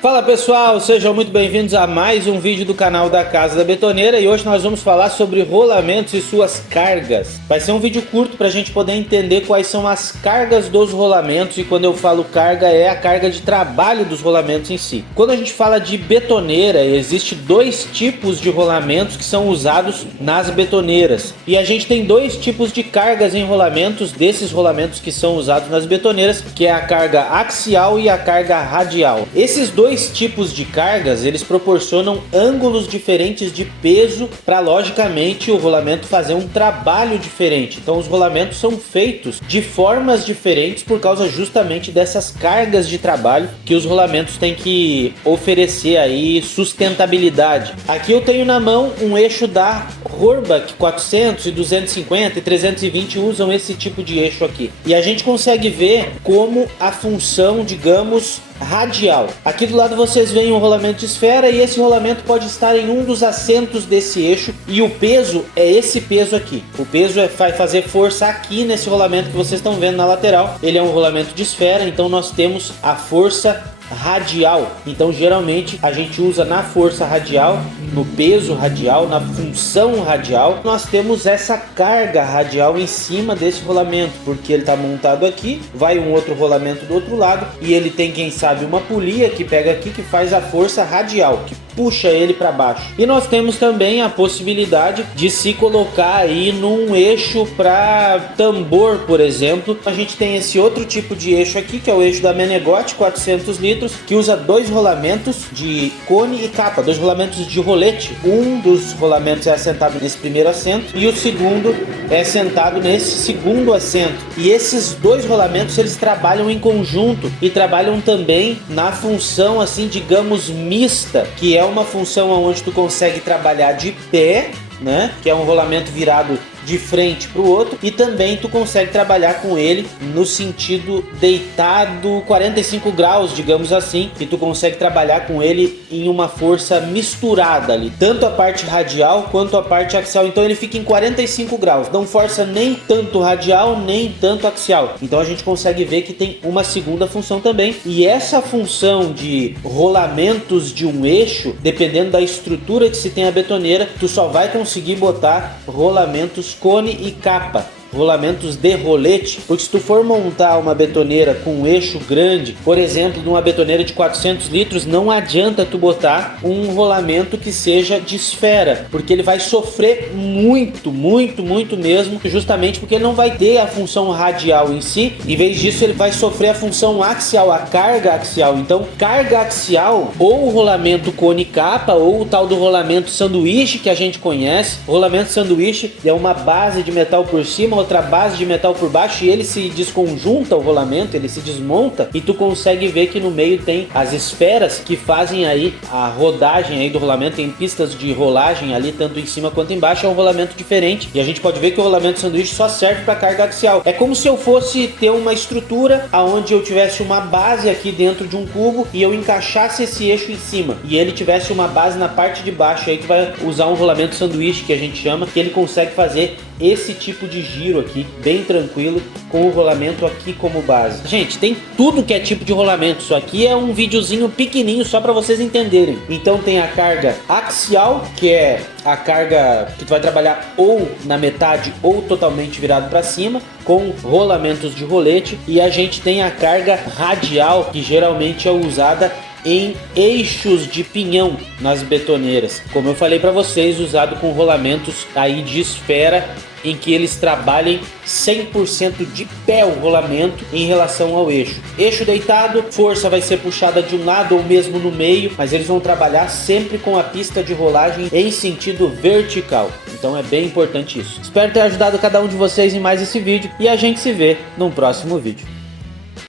Fala pessoal, sejam muito bem-vindos a mais um vídeo do canal da Casa da Betoneira e hoje nós vamos falar sobre rolamentos e suas cargas. Vai ser um vídeo curto para a gente poder entender quais são as cargas dos rolamentos, e quando eu falo carga é a carga de trabalho dos rolamentos em si. Quando a gente fala de betoneira, existe dois tipos de rolamentos que são usados nas betoneiras, e a gente tem dois tipos de cargas em rolamentos desses rolamentos que são usados nas betoneiras, que é a carga axial e a carga radial. Esses dois tipos de cargas, eles proporcionam ângulos diferentes de peso para, logicamente, o rolamento fazer um trabalho diferente. Então os rolamentos são feitos de formas diferentes por causa justamente dessas cargas de trabalho que os rolamentos têm que oferecer aí sustentabilidade. Aqui eu tenho na mão um eixo da Rohrbach 400 e 250 e 320 usam esse tipo de eixo aqui. E a gente consegue ver como a função, digamos, radial. Aqui do lado vocês veem um rolamento de esfera, e esse rolamento pode estar em um dos assentos desse eixo, e o peso é esse peso aqui. O peso vai fazer força aqui nesse rolamento que vocês estão vendo na lateral. Ele é um rolamento de esfera, então nós temos a força radial. Então geralmente a gente usa na força radial, no peso radial, na função radial, nós temos essa carga radial em cima desse rolamento, porque ele está montado aqui, vai um outro rolamento do outro lado, e ele tem, quem sabe, uma polia que pega aqui, que faz a força radial, que puxa ele para baixo. E nós temos também a possibilidade de se colocar aí num eixo para tambor, por exemplo. A gente tem esse outro tipo de eixo aqui, que é o eixo da Menegotti 400 litros, que usa dois rolamentos de cone e capa, dois rolamentos de rolete. Um dos rolamentos é assentado nesse primeiro assento e o segundo é sentado nesse segundo assento. E esses dois rolamentos, eles trabalham em conjunto e trabalham também na função, assim, digamos, mista, que é uma função onde tu consegue trabalhar de pé, né? Que é um rolamento virado de frente para o outro, e também tu consegue trabalhar com ele no sentido deitado 45 graus, digamos assim, e tu consegue trabalhar com ele em uma força misturada ali, tanto a parte radial quanto a parte axial. Então ele fica em 45 graus, não força nem tanto radial nem tanto axial. Então a gente consegue ver que tem uma segunda função também, e essa função de rolamentos de um eixo, dependendo da estrutura que se tem a betoneira, tu só vai conseguir botar rolamentos cone e capa, rolamentos de rolete, porque se tu for montar uma betoneira com um eixo grande, por exemplo, numa betoneira de 400 litros, não adianta tu botar um rolamento que seja de esfera, porque ele vai sofrer muito mesmo, justamente porque ele não vai ter a função radial em si. Em vez disso, ele vai sofrer a função axial, a carga axial. Então, carga axial, ou o rolamento cone capa, ou o tal do rolamento sanduíche que a gente conhece. O rolamento sanduíche é uma base de metal por cima, outra base de metal por baixo, e ele se desconjunta, o rolamento, ele se desmonta, e tu consegue ver que no meio tem as esferas que fazem aí a rodagem aí do rolamento. Tem pistas de rolagem ali, tanto em cima quanto embaixo. É um rolamento diferente, e a gente pode ver que o rolamento sanduíche só serve para carga axial. É como se eu fosse ter uma estrutura onde eu tivesse uma base aqui dentro de um cubo e eu encaixasse esse eixo em cima, e ele tivesse uma base na parte de baixo. Aí tu vai usar um rolamento sanduíche, que a gente chama, que ele consegue fazer esse tipo de giro aqui, bem tranquilo, com o rolamento aqui como base. Gente, tem tudo que é tipo de rolamento. Isso aqui é um videozinho pequenininho só para vocês entenderem. Então tem a carga axial, que é a carga que tu vai trabalhar ou na metade ou totalmente virado para cima, com rolamentos de rolete. E a gente tem a carga radial, que geralmente é usada em eixos de pinhão nas betoneiras, como eu falei para vocês, usado com rolamentos aí de esfera, em que eles trabalhem 100% de pé o rolamento em relação ao eixo. Eixo deitado, força vai ser puxada de um lado ou mesmo no meio, mas eles vão trabalhar sempre com a pista de rolagem em sentido vertical. Então é bem importante isso. Espero ter ajudado cada um de vocês em mais esse vídeo, e a gente se vê num próximo vídeo.